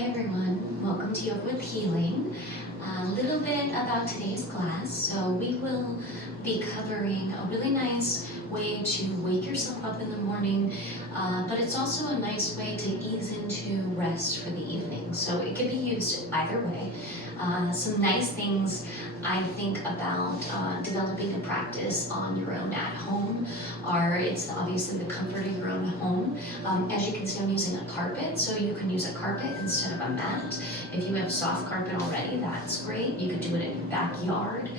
Hi everyone, welcome to Yoga with Healing. A little bit about today's class. So we will be covering a really nice way to wake yourself up in the morning, but it's also a nice way to ease into rest for the evening. So it can be used either way. Some nice things I think about developing a practice on your own at home it's obviously the comfort of your own home. As you can see, I'm using a carpet, so you can use a carpet instead of a mat. If you have soft carpet already, that's great. You could do it in your backyard.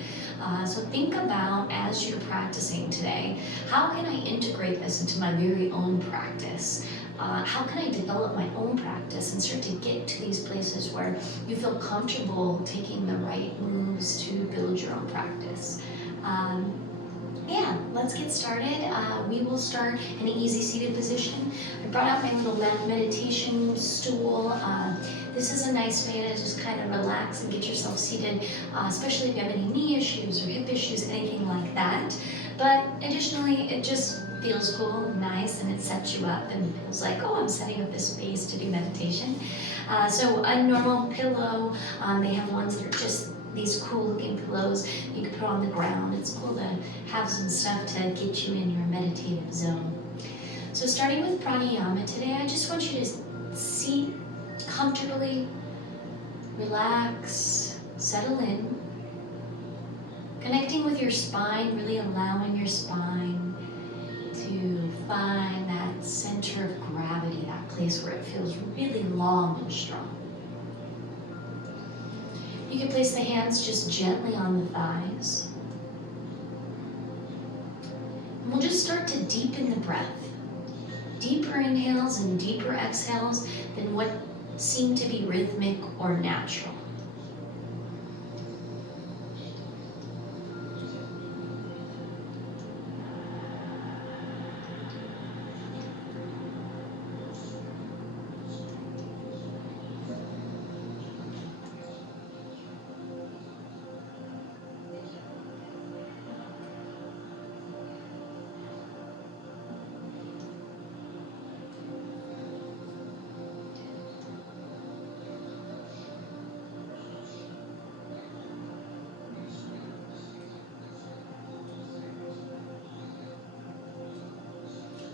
So think about, as you're practicing today, how can I integrate this into my very own practice? How can I develop my own practice and start to get to these places where you feel comfortable taking the right moves to build your own practice? Yeah, let's get started. We will start in an easy seated position. I brought out my little meditation stool. This is a nice way to just kind of relax and get yourself seated, especially if you have any knee issues or hip issues, anything like that. But additionally, it just feels cool and nice, and it sets you up and feels like, oh, I'm setting up this space to do meditation. So a normal pillow, they have ones that are just these cool looking pillows you can put on the ground. It's cool to have some stuff to get you in your meditative zone. So starting with pranayama today, I just want you to seat comfortably, relax, settle in, connecting with your spine, really allowing your spine to find that center of gravity, that place where it feels really long and strong. You can place the hands just gently on the thighs. And we'll just start to deepen the breath. Deeper inhales and deeper exhales than what seem to be rhythmic or natural.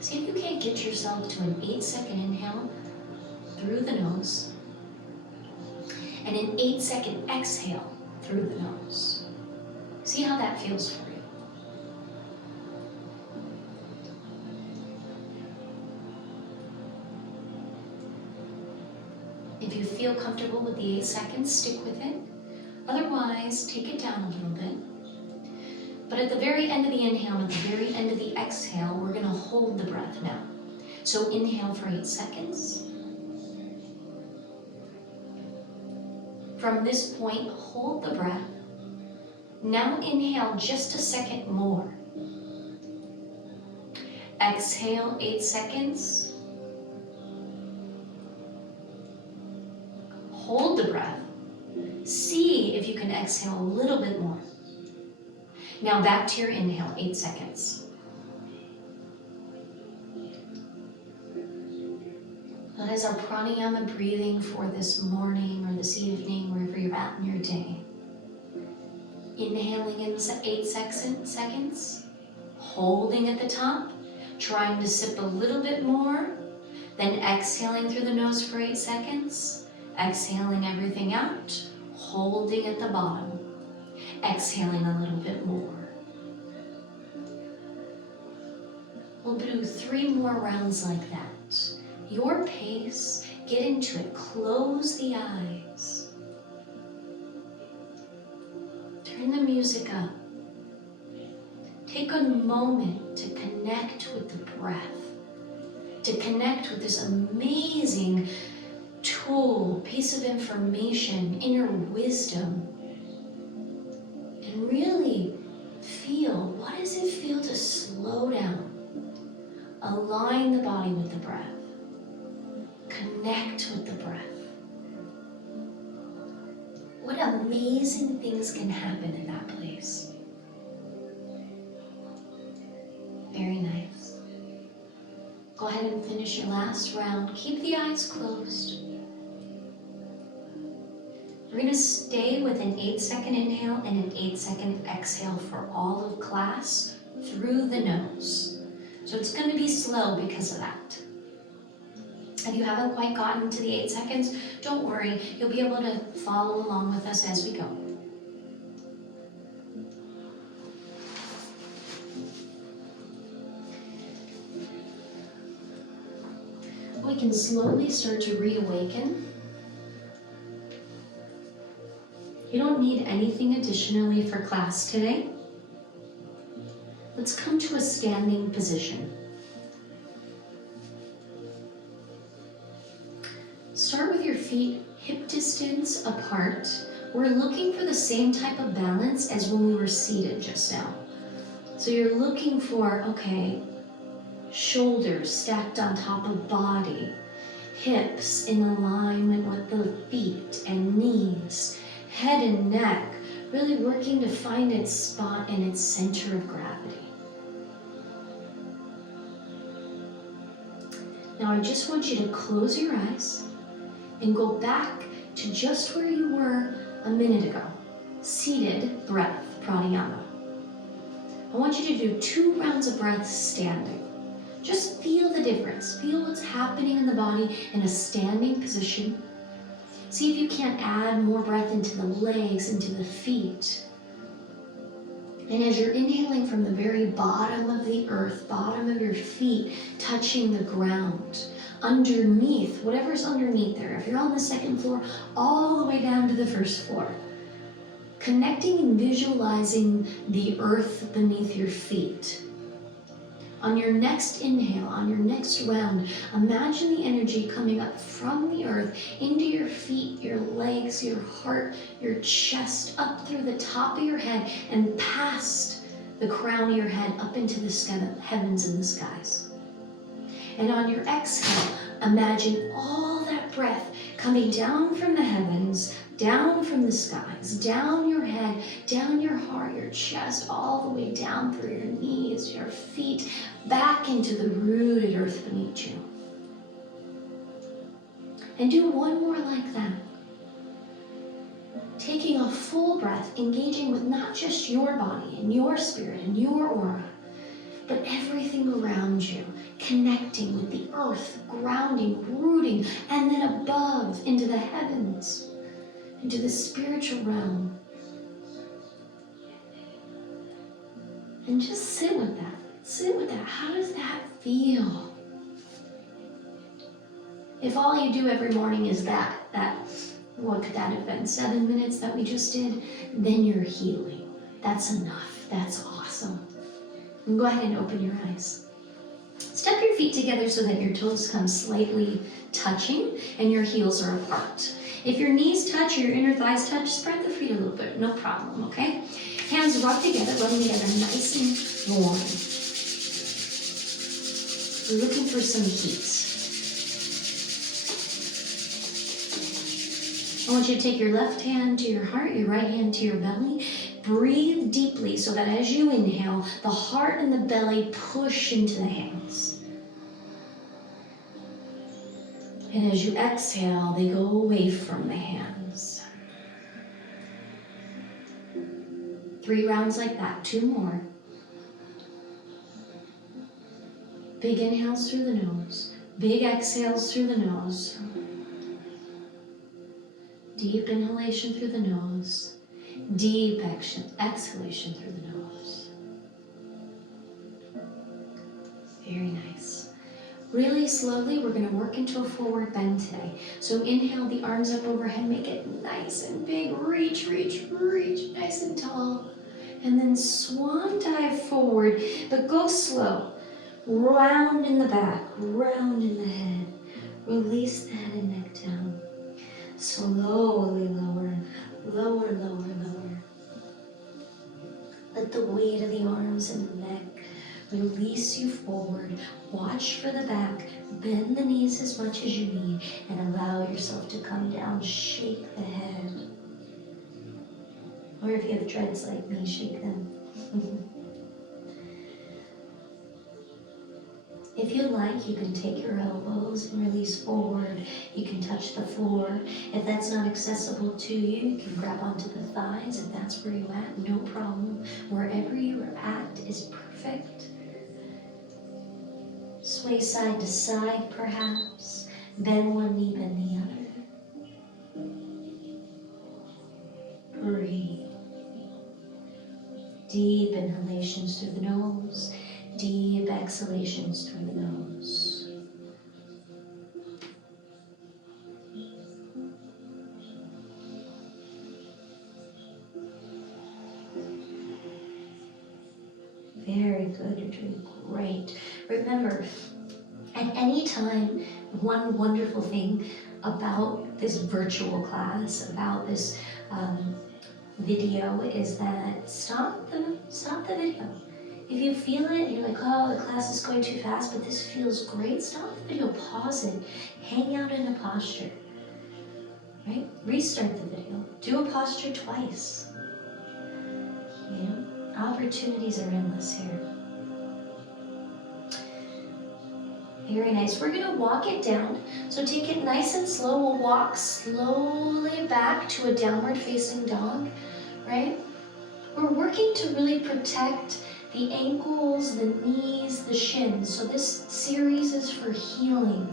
See if you can't get yourself to an 8-second inhale through the nose and an 8-second exhale through the nose. See how that feels for you. If you feel comfortable with the 8 seconds, stick with it. Otherwise, take it down a little bit. But at the very end of the inhale and at the very end of the exhale, we're going to hold the breath now. So inhale for 8 seconds. From this point, hold the breath. Now inhale just a second more. Exhale 8 seconds. Hold the breath. See if you can exhale a little bit more. Now back to your inhale, 8 seconds. That is our pranayama breathing for this morning or this evening, wherever you're at in your day. Inhaling in 8 seconds, holding at the top, trying to sip a little bit more, then exhaling through the nose for 8 seconds, exhaling everything out, holding at the bottom. Exhaling a little bit more. We'll do 3 more rounds like that. Your pace, get into it, close the eyes. Turn the music up. Take a moment to connect with the breath, to connect with this amazing tool, piece of information, inner wisdom. And really feel, what does it feel to slow down? Align the body with the breath. Connect with the breath. What amazing things can happen in that place. Very nice. Go ahead and finish your last round. Keep the eyes closed. We're going to stay with an 8-second inhale and an 8-second exhale for all of class through the nose. So it's going to be slow because of that. If you haven't quite gotten to the 8 seconds, don't worry. You'll be able to follow along with us as we go. We can slowly start to reawaken. You don't need anything additionally for class today. Let's come to a standing position. Start with your feet hip distance apart. We're looking for the same type of balance as when we were seated just now. So you're looking for, okay, shoulders stacked on top of body, hips in alignment with the feet and knees, head and neck, really working to find its spot and its center of gravity. Now I just want you to close your eyes and go back to just where you were a minute ago. Seated breath, pranayama. I want you to do 2 rounds of breath standing. Just feel the difference. Feel what's happening in the body in a standing position. See if you can't add more breath into the legs, into the feet. And as you're inhaling from the very bottom of the earth, bottom of your feet, touching the ground, underneath, whatever's underneath there, if you're on the 2nd floor, all the way down to the 1st floor. Connecting and visualizing the earth beneath your feet. On your next inhale, on your next round, imagine the energy coming up from the earth into your feet, your legs, your heart, your chest, up through the top of your head and past the crown of your head up into the heavens and the skies. And on your exhale, imagine all that breath coming down from the heavens, down from the skies, down your head, down your heart, your chest, all the way down through your knees, your feet, back into the rooted earth beneath you. And do one more like that. Taking a full breath, engaging with not just your body and your spirit and your aura, but everything around you, connecting with the earth, grounding, rooting, and then above into the heavens, into the spiritual realm. And just sit with that. Sit with that. How does that feel? If all you do every morning is that what could that have been, 7 minutes that we just did, then you're healing. That's enough. That's awesome. And go ahead and open your eyes. Step your feet together so that your toes come slightly touching and your heels are apart. If your knees touch or your inner thighs touch, spread the feet a little bit, no problem, okay? Hands rub together, rub them together nice and warm. We're looking for some heat. I want you to take your left hand to your heart, your right hand to your belly. Breathe deeply so that as you inhale, the heart and the belly push into the hands. And as you exhale, they go away from the hands. 3 rounds like that, 2 more. Big inhales through the nose, big exhales through the nose. Deep inhalation through the nose, deep exhalation through the nose. Very nice. Really slowly, we're going to work into a forward bend today. So inhale the arms up overhead, make it nice and big. Reach, reach, reach, nice and tall. And then swan dive forward, but go slow. Round in the back, round in the head. Release the head and neck down. Slowly lower, lower, lower, lower. Let the weight of the arms and the neck release you forward. Watch for the back. Bend the knees as much as you need and allow yourself to come down. Shake the head. Or if you have dreads like me, shake them. If you like, you can take your elbows and release forward. You can touch the floor. If that's not accessible to you, you can grab onto the thighs if that's where you're at, no problem. Wherever you are at is perfect. Sway side to side, perhaps. Bend one knee, bend the other. Breathe. Deep inhalations through the nose. Deep exhalations through the nose. Very good, you're doing great. Remember, at any time, one wonderful thing about this virtual class, about this video, is that stop the video. If you feel it, you're like, oh, the class is going too fast, but this feels great, stop the video, pause it, hang out in a posture, right? Restart the video, do a posture twice. Opportunities are endless here. Very nice. We're gonna walk it down. So take it nice and slow. We'll walk slowly back to a downward facing dog, right? We're working to really protect the ankles, the knees, the shins. So this series is for healing,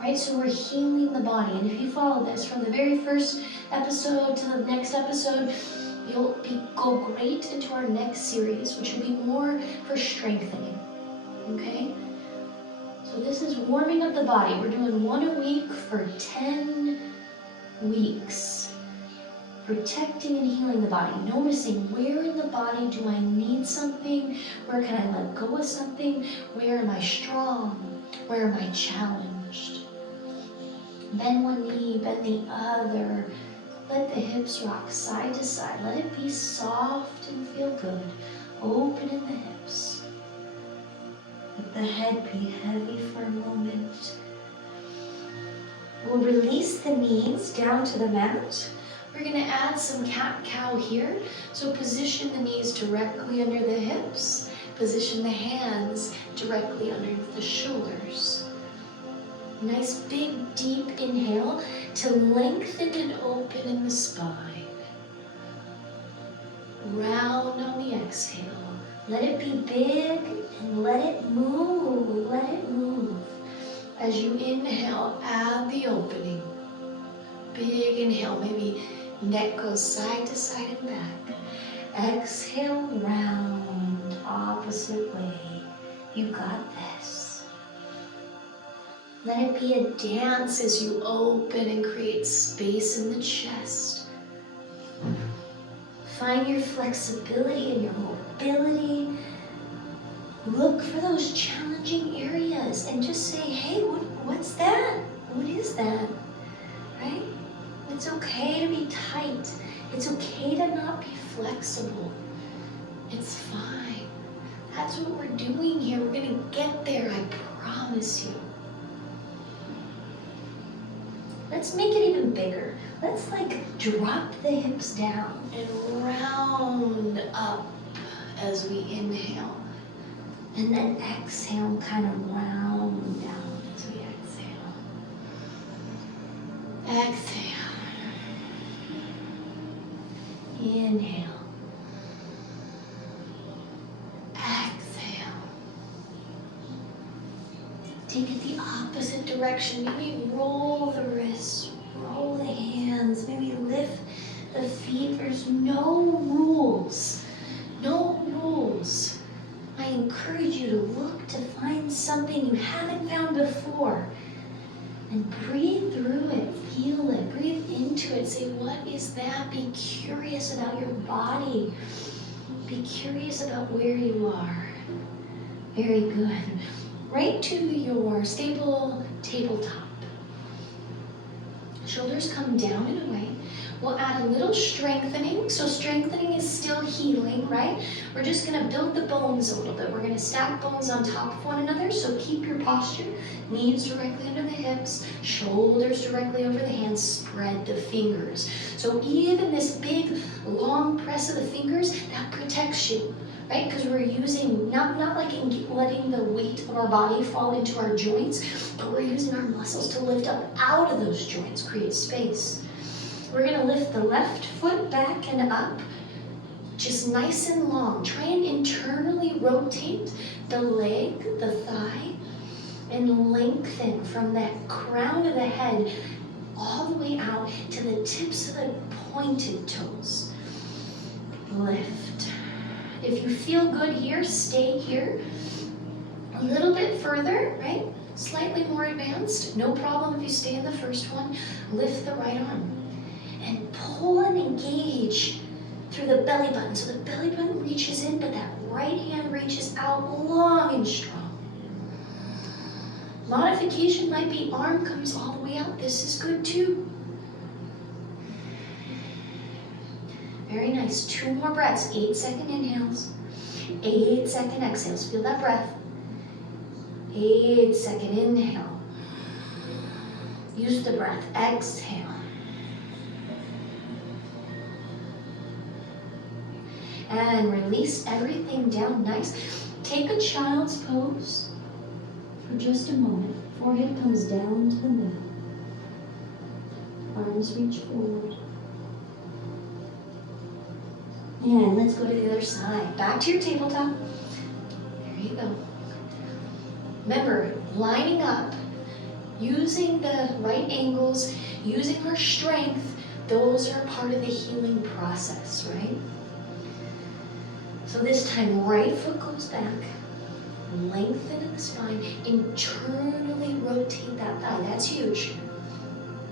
right? So we're healing the body. And if you follow this from the very first episode to the next episode, you'll go great into our next series, which will be more for strengthening, okay? So this is warming up the body. We're doing 1 a week for 10 weeks. Protecting and healing the body. Noticing where in the body do I need something? Where can I let go of something? Where am I strong? Where am I challenged? Bend one knee, bend the other. Let the hips rock side to side. Let it be soft and feel good. Open in the hips. Let the head be heavy for a moment. We'll release the knees down to the mat. We're going to add some cat-cow here. So position the knees directly under the hips. Position the hands directly underneath the shoulders. Nice big deep inhale to lengthen and open in the spine. Round on the exhale. Let it be big and let it move. Let it move. As you inhale, add the opening. Big inhale, maybe neck goes side to side and back. Exhale, round, opposite way. You got this. Let it be a dance as you open and create space in the chest. Find your flexibility and your mobility. Look for those challenging areas and just say, hey, what's that? What is that? Right? It's okay to be tight. It's okay to not be flexible. It's fine. That's what we're doing here. We're gonna get there, I promise you. Let's make it even bigger. Let's drop the hips down and round up as we inhale. And then exhale, kind of round down as we exhale. Exhale. Inhale. Exhale. Take it the opposite direction. Maybe roll the wrists, roll the hands, maybe lift the feet. There's no rules. No rules. I encourage you to look to find something you haven't found before. And breathe through it, feel it, breathe into it. Say, what is that? Be curious about your body. Be curious about where you are. Very good. Right to your stable tabletop. Shoulders come down and away. We'll add a little strengthening. So strengthening is still healing, right? We're just gonna build the bones a little bit. We're gonna stack bones on top of one another. So keep your posture. Knees directly under the hips, shoulders directly over the hands, spread the fingers. So even this big, long press of the fingers, that protects you, right? Because we're using, not like letting the weight of our body fall into our joints, but we're using our muscles to lift up out of those joints, create space. We're gonna lift the left foot back and up, just nice and long. Try and internally rotate the leg, the thigh, and lengthen from that crown of the head all the way out to the tips of the pointed toes. Lift. If you feel good here, stay here. A little bit further, right? Slightly more advanced. No problem if you stay in the first one. Lift the right arm and pull and engage through the belly button. So the belly button reaches in, but that right hand reaches out long and strong. Modification might be arm comes all the way out. This is good too. Very nice. 2 more breaths. 8-second inhales. 8-second exhales. Feel that breath. 8-second inhale. Use the breath. Exhale. And release everything down nice. Take a child's pose for just a moment. Forehead comes down to the middle. Arms reach forward. And let's go to the other side. Back to your tabletop. There you go. Remember, lining up, using the right angles, using our strength, those are part of the healing process, right? So this time, right foot goes back, lengthen in the spine, internally rotate that thigh. That's huge.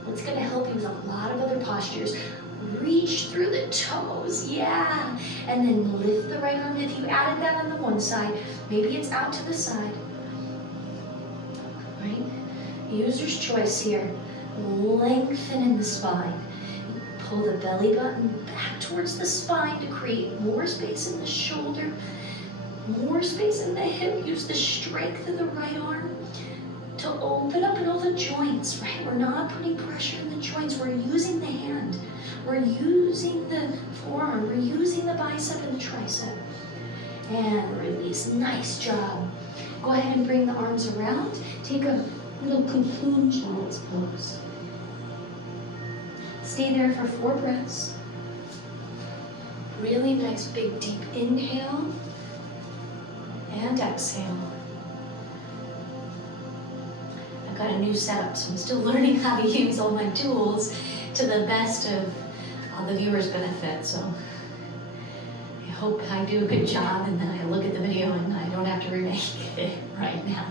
It's gonna help you with a lot of other postures. Reach through the toes, yeah. And then lift the right arm. If you added that on the one side, maybe it's out to the side, right? User's choice here. Lengthen in the spine. Pull the belly button back towards the spine to create more space in the shoulder, more space in the hip. Use the strength of the right arm to open up in all the joints, right? We're not putting pressure in the joints. We're using the hand. We're using the forearm. We're using the bicep and the tricep. And release. Nice job. Go ahead and bring the arms around. Take a little cocoon child's pose. Stay there for 4 breaths. Really nice big deep inhale and exhale. I've got a new setup, so I'm still learning how to use all my tools to the best of the viewer's benefit. So I hope I do a good job and then I look at the video and I don't have to remake it right now.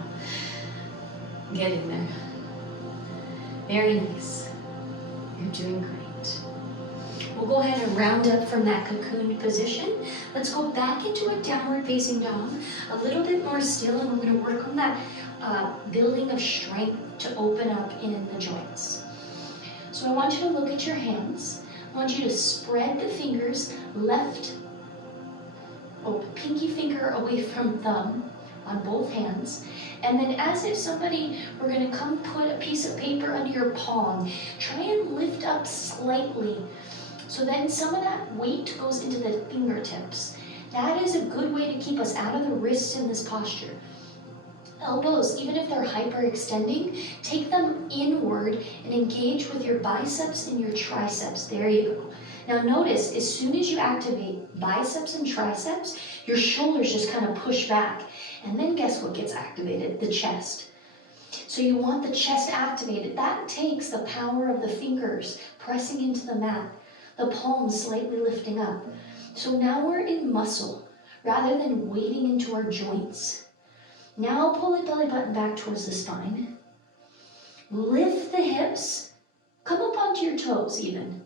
Getting there. Very nice. You're doing great. We'll go ahead and round up from that cocoon position. Let's go back into a downward facing dog, a little bit more still, and we're going to work on that building of strength to open up in the joints. So I want you to look at your hands. I want you to spread the fingers, pinky finger away from thumb on both hands. And then as if we're gonna come put a piece of paper under your palm. Try and lift up slightly. So then some of that weight goes into the fingertips. That is a good way to keep us out of the wrists in this posture. Elbows, even if they're hyperextending, take them inward and engage with your biceps and your triceps. There you go. Now notice, as soon as you activate biceps and triceps, your shoulders just kind of push back. And then guess what gets activated? The chest. So you want the chest activated. That takes the power of the fingers pressing into the mat, the palms slightly lifting up. So now we're in muscle rather than wading into our joints. Now pull the belly button back towards the spine. Lift the hips. Come up onto your toes even.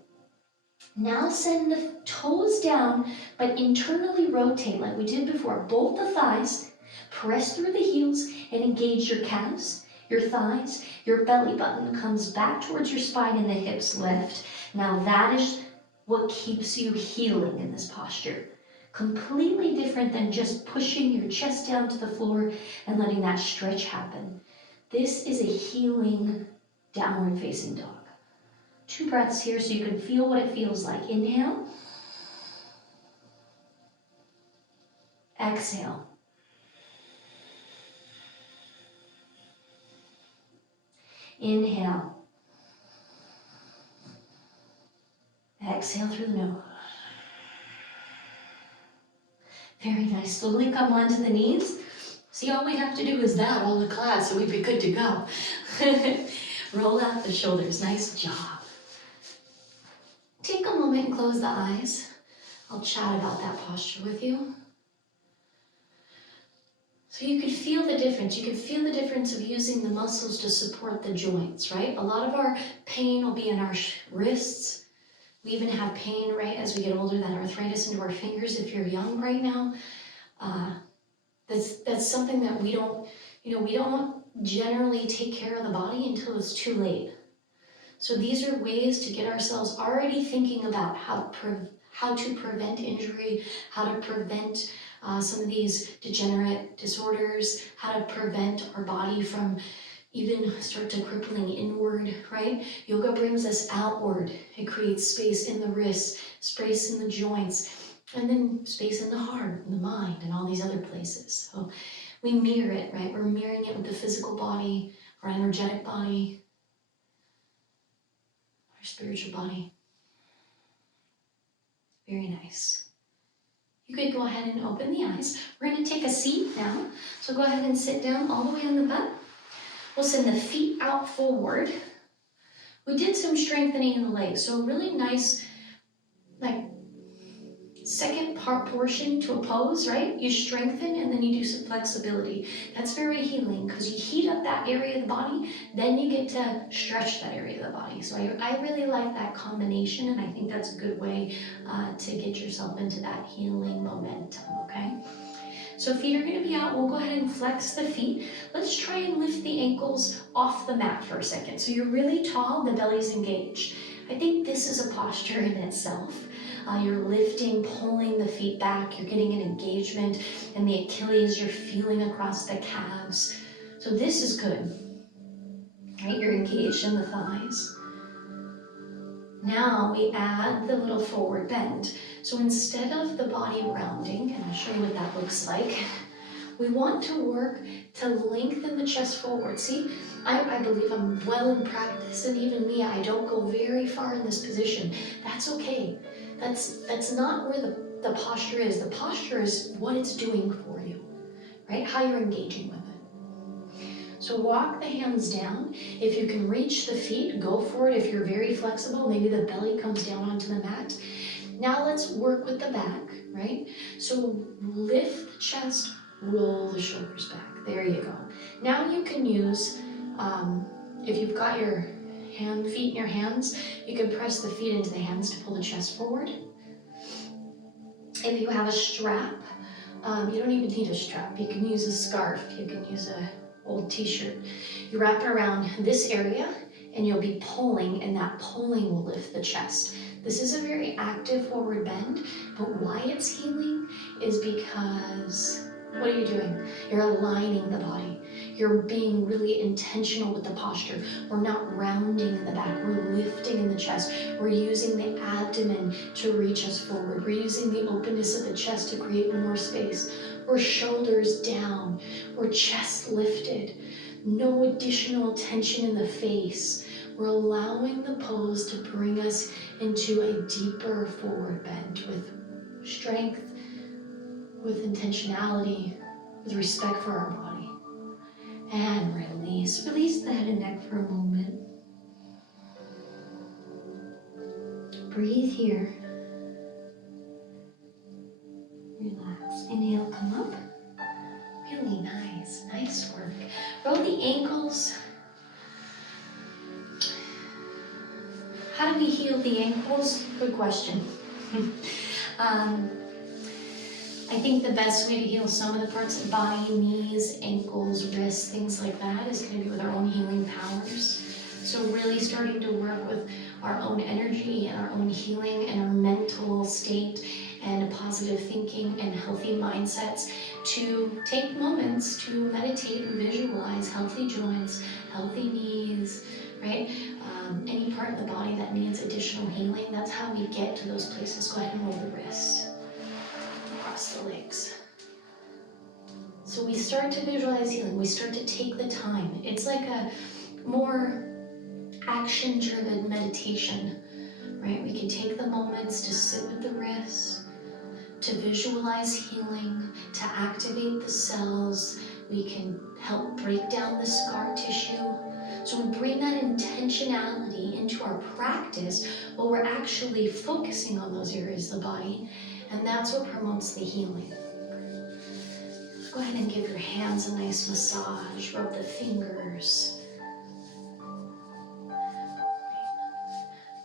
Now send the toes down, but internally rotate like we did before. Both the thighs. Press through the heels and engage your calves, your thighs. Your belly button comes back towards your spine and the hips lift. Now that is what keeps you healing in this posture. Completely different than just pushing your chest down to the floor and letting that stretch happen. This is a healing downward facing dog. 2 breaths here so you can feel what it feels like. Inhale. Exhale. Inhale. Exhale through the nose. Very nice. Slowly come onto the knees. See, all we have to do is that all the class, and we'd be good to go. Roll out the shoulders. Nice job. Take a moment and close the eyes. I'll chat about that posture with you. So you could feel the difference. You can feel the difference of using the muscles to support the joints, right? A lot of our pain will be in our wrists. We even have pain, right, as we get older, that arthritis into our fingers. If you're young right now, that's something that we don't generally take care of the body until it's too late. So these are ways to get ourselves already thinking about how to prevent injury, how to prevent some of these degenerate disorders, how to prevent our body from even start to crippling inward, right? Yoga brings us outward. It creates space in the wrists, space in the joints, and then space in the heart, and the mind, and all these other places. So we mirror it, right? We're mirroring it with the physical body, our energetic body, our spiritual body. Very nice. You could go ahead and open the eyes. We're going to take a seat now. So go ahead and sit down all the way on the butt. We'll send the feet out forward. We did some strengthening in the legs. So a really nice, like, second portion to a pose, right? You strengthen and then you do some flexibility. That's very healing because you heat up that area of the body, then you get to stretch that area of the body. So I really like that combination, and I think that's a good way to get yourself into that healing momentum, okay? So feet are going to be out. We'll go ahead and flex the feet. Let's try and lift the ankles off the mat for a second. So you're really tall, the belly's engaged. I think this is a posture in itself. You're lifting, pulling the feet back. You're getting an engagement in the Achilles. You're feeling across the calves. So this is good, right? You're engaged in the thighs. Now we add the little forward bend. So instead of the body rounding, and I'll show you what that looks like, we want to work to lengthen the chest forward. See, I believe I'm well in practice, and even me, I don't go very far in this position. That's okay. That's not where the posture is. The posture is what it's doing for you, right? How you're engaging with it. So walk the hands down. If you can reach the feet, go for it. If you're very flexible, maybe the belly comes down onto the mat. Now let's work with the back, right? So lift the chest, roll the shoulders back. There you go. Now you can use, if you've got your feet in your hands, you can press the feet into the hands to pull the chest forward. If you have a strap, you don't even need a strap. You can use a scarf. You can use an old t-shirt. You wrap it around this area and you'll be pulling, and that pulling will lift the chest. This is a very active forward bend, but why it's healing is because, what are you doing? You're aligning the body. You're being really intentional with the posture. We're not rounding in the back. We're lifting in the chest. We're using the abdomen to reach us forward. We're using the openness of the chest to create more space. We're shoulders down. We're chest lifted. No additional tension in the face. We're allowing the pose to bring us into a deeper forward bend with strength, with intentionality, with respect for our body. And release. Release the head and neck for a moment. Breathe here. Relax. Inhale, come up. Really nice. Nice work. Roll the ankles. How do we heal the ankles? Good question. I think the best way to heal some of the parts of the body, knees, ankles, wrists, things like that, is going to be with our own healing powers. So really starting to work with our own energy and our own healing and our mental state and positive thinking and healthy mindsets to take moments to meditate and visualize healthy joints, healthy knees, right? Any part of the body that needs additional healing, that's how we get to those places. Go ahead and roll the wrists across the legs. So we start to visualize healing. We start to take the time. It's like a more action-driven meditation, right? We can take the moments to sit with the wrists, to visualize healing, to activate the cells. We can help break down the scar tissue. So we bring that intentionality into our practice while we're actually focusing on those areas of the body, and that's what promotes the healing. Go ahead and give your hands a nice massage, rub the fingers.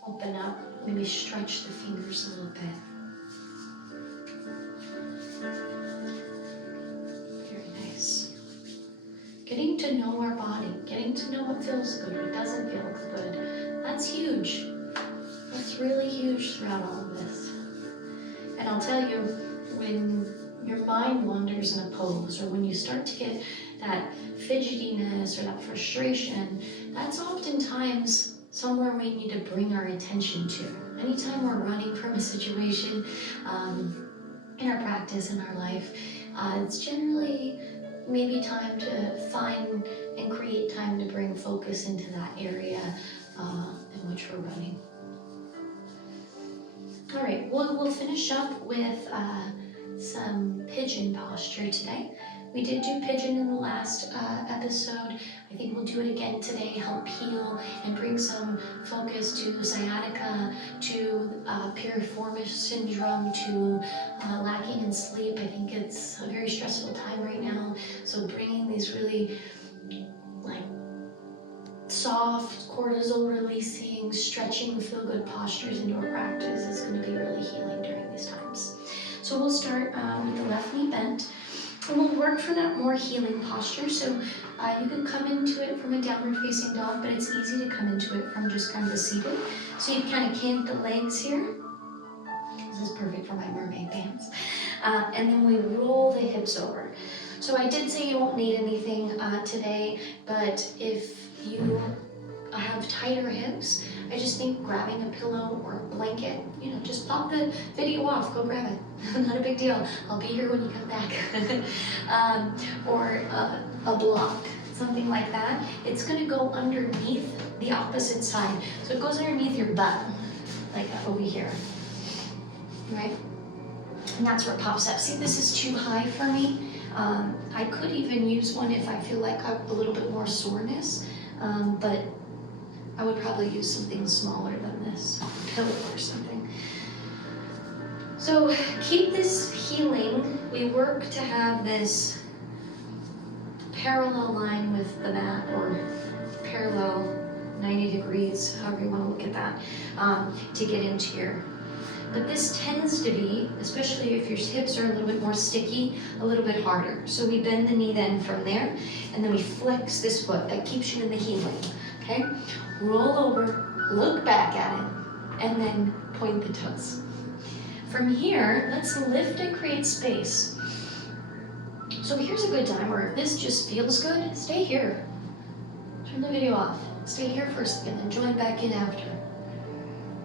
Open up, maybe stretch the fingers a little bit. Very nice. Getting to know our body, getting to know what feels good, what doesn't feel good, that's huge. That's really huge throughout all of this. And I'll tell you, when your mind wanders in a pose, or when you start to get that fidgetiness or that frustration, that's oftentimes somewhere we need to bring our attention to. Anytime we're running from a situation in our practice, in our life, it's generally maybe time to find and create time to bring focus into that area in which we're running. All right, we'll finish up with some pigeon posture today. We did do pigeon in the last episode. I think we'll do it again today, help heal and bring some focus to sciatica, to piriformis syndrome, to lacking in sleep. I think it's a very stressful time right now. So bringing these really like soft, cortisol releasing, stretching, feel good postures into our practice is going to be really healing during these times. So we'll start with the left knee bent, and we'll work for that more healing posture. So you can come into it from a downward facing dog, but it's easy to come into it from just kind of a seated. So you kind of cant the legs here. This is perfect for my mermaid pants. And then we roll the hips over. So I did say you won't need anything today, but if you have tighter hips, I just think grabbing a pillow or a blanket, just pop the video off, go grab it. Not a big deal. I'll be here when you come back. Or a block, something like that. It's gonna go underneath the opposite side. So it goes underneath your butt, like over here, right? And that's where it pops up. See, this is too high for me. I could even use one if I feel like I have a little bit more soreness, but I would probably use something smaller than this, a pillow or something. So keep this healing. We work to have this parallel line with the mat, or parallel 90 degrees, however you want to look at that, to get into your. But this tends to be, especially if your hips are a little bit more sticky, a little bit harder. So we bend the knee then from there, and then we flex this foot. That keeps you in the healing, okay? Roll over, look back at it, and then point the toes. From here, let's lift and create space. So here's a good time where if this just feels good, stay here. Turn the video off. Stay here for a second, then join back in after.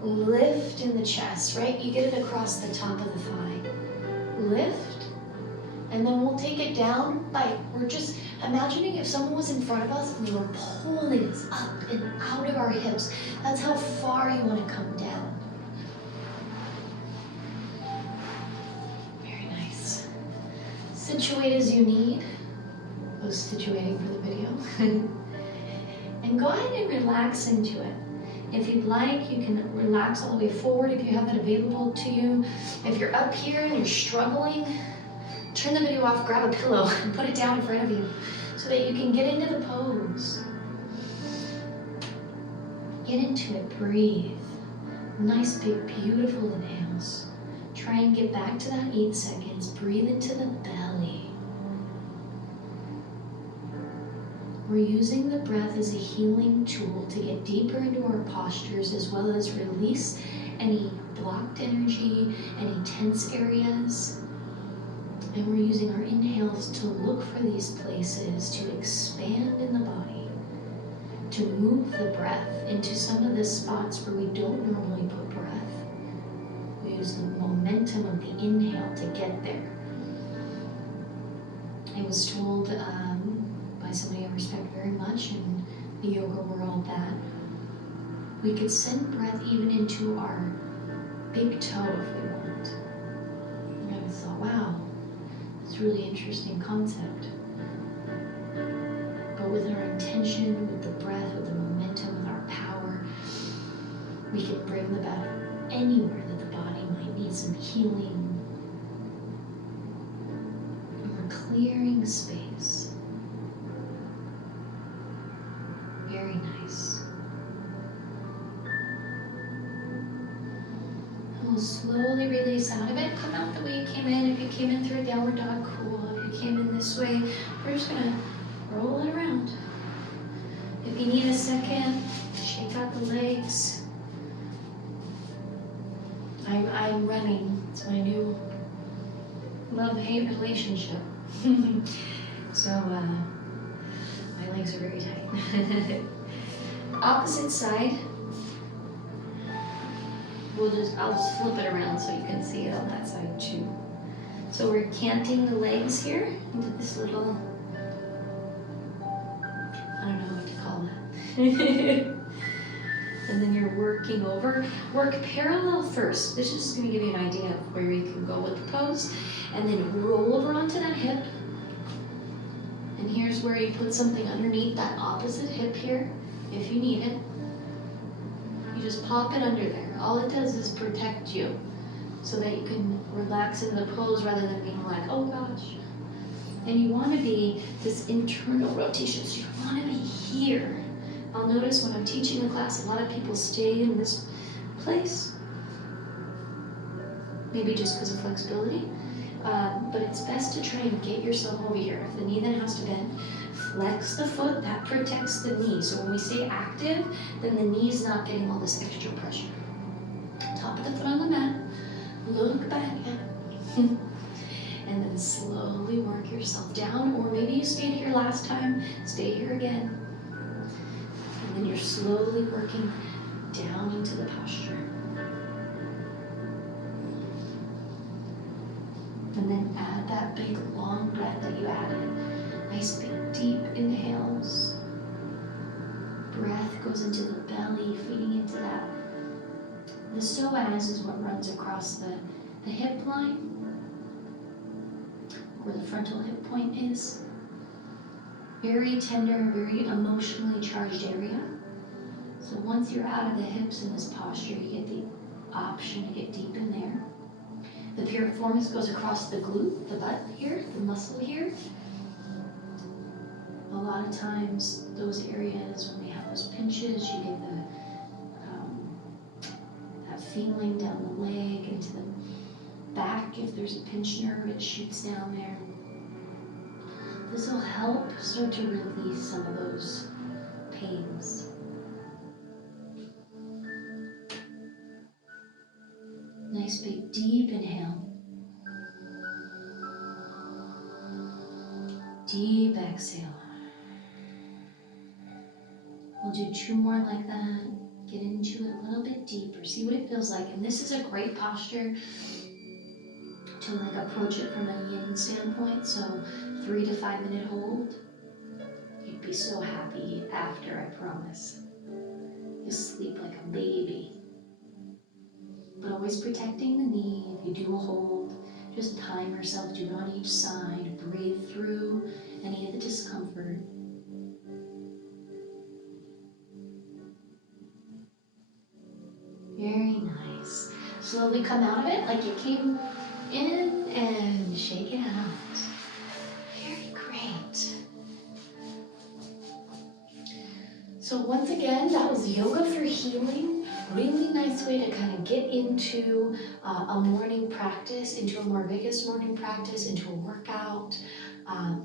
Lift in the chest, right? You get it across the top of the thigh. Lift, and then we'll take it down by, we're just imagining if someone was in front of us and they were pulling us up and out of our hips. That's how far you want to come down. Very nice. Situate as you need. I was situating for the video. And go ahead and relax into it. If you'd like, you can relax all the way forward if you have that available to you. If you're up here and you're struggling, turn the video off, grab a pillow, and put it down in front of you so that you can get into the pose. Get into it, breathe. Nice, big, beautiful inhales. Try and get back to that 8 seconds. Breathe into the belly. We're using the breath as a healing tool to get deeper into our postures, as well as release any blocked energy, any tense areas. And we're using our inhales to look for these places to expand in the body, to move the breath into some of the spots where we don't normally put breath. We use the momentum of the inhale to get there. I was told by somebody I respect very much in the yoga world that we could send breath even into our big toe if we want. And I thought, wow, it's a really interesting concept. But with our intention, with the breath, with the momentum, with our power, we can bring the breath anywhere that the body might need some healing. And we're clearing space. Very nice. And we'll slowly release out of it. Come out the way you came in. If you came in through a downward dog, cool. If you came in this way, we're just gonna roll it around. If you need a second, shake out the legs. I'm running. It's my new love-hate relationship. So my legs are very tight. Opposite side. I'll just flip it around so you can see it on that side too. So we're canting the legs here into this little, I don't know what to call that. And then you're working over. Work parallel first. This is just going to give you an idea of where you can go with the pose. And then roll over onto that hip. And here's where you put something underneath that opposite hip here, if you need it. You just pop it under there. All it does is protect you so that you can relax into the pose rather than being like, oh gosh. And you want to be this internal rotation. So you want to be here. I'll notice when I'm teaching a class, a lot of people stay in this place. Maybe just because of flexibility. But it's best to try and get yourself over here. If the knee then has to bend, flex the foot, that protects the knee. So when we say active, then the knee's not getting all this extra pressure. Top of the foot on the mat, look back, and then slowly work yourself down. Or maybe you stayed here last time, stay here again. And then you're slowly working down into the posture. And then add that big long breath that you added. Nice big deep inhales. Breath goes into the belly, feeding into that. The psoas is what runs across the hip line, where the frontal hip point is. Very tender, very emotionally charged area. So once you're out of the hips in this posture, you get the option to get deep in there. The piriformis goes across the glute, the butt here, the muscle here. A lot of times, those areas, when we have those pinches, you get that feeling down the leg, into the back. If there's a pinched nerve, it shoots down there. This will help start to release some of those pains. Nice big deep inhale. Deep exhale. We'll do 2 more like that. Get into it a little bit deeper. See what it feels like. And this is a great posture to like approach it from a yin standpoint. So 3 to 5 minute hold. You'd be so happy after, I promise. You'll sleep like a baby. But always protecting the knee. If you do a hold, just time yourself, do it on each side. Breathe through any of the discomfort. Very nice. Slowly come out of it like you came in and shake it out. Very great. So once again, that was yoga for healing. Really nice way to kind of get into a morning practice, into a more vigorous morning practice, into a workout,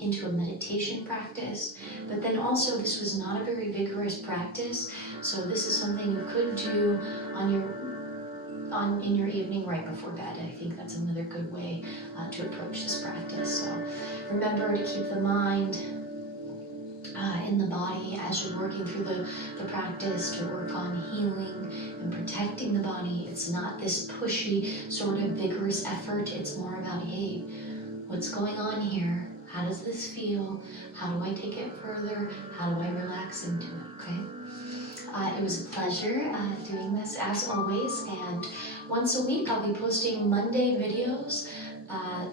into a meditation practice. But then also this was not a very vigorous practice. So this is something you could do in your evening right before bed. I think that's another good way to approach this practice. So remember to keep the mind in the body as you're working through the practice, to work on healing and protecting the body. It's not this pushy sort of vigorous effort. It's more about, hey, what's going on here? How does this feel? How do I take it further? How do I relax into it, okay? It was a pleasure doing this as always, and once a week I'll be posting Monday videos.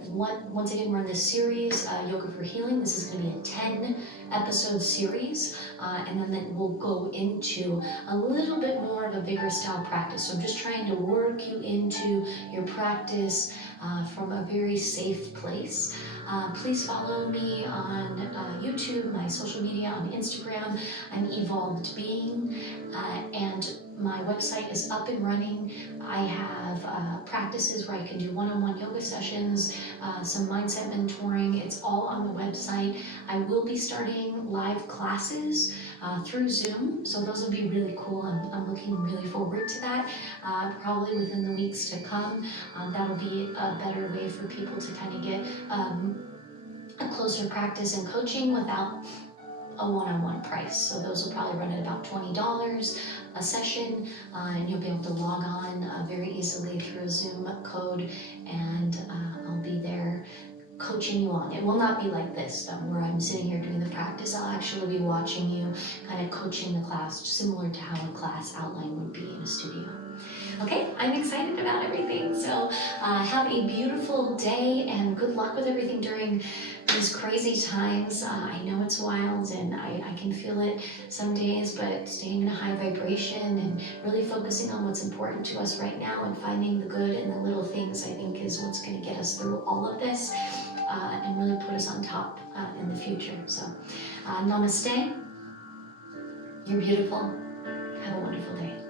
Once again, we're in this series, Yoga for Healing. This is going to be a 10 episode series, and then we'll go into a little bit more of a vigorous style practice. So I'm just trying to work you into your practice from a very safe place. Please follow me on YouTube, my social media, on Instagram. I'm Evolved Being, and my website is up and running. I have practices where I can do one-on-one yoga sessions, some mindset mentoring. It's all on the website. I will be starting live classes through Zoom, so those will be really cool. I'm looking really forward to that. Probably within the weeks to come. That'll be a better way for people to kind of get a closer practice and coaching without a one-on-one price. So those will probably run at about $20 a session, and you'll be able to log on very easily through a Zoom code, and I'll be there coaching you on. It will not be like this, where I'm sitting here doing the practice. I'll actually be watching you, kind of coaching the class, similar to how a class outline would be in a studio. Okay, I'm excited about everything. So have a beautiful day and good luck with everything during these crazy times. I know it's wild and I can feel it some days, but staying in a high vibration and really focusing on what's important to us right now and finding the good in the little things, I think, is what's going to get us through all of this and really put us on top in the future. So namaste. You're beautiful. Have a wonderful day.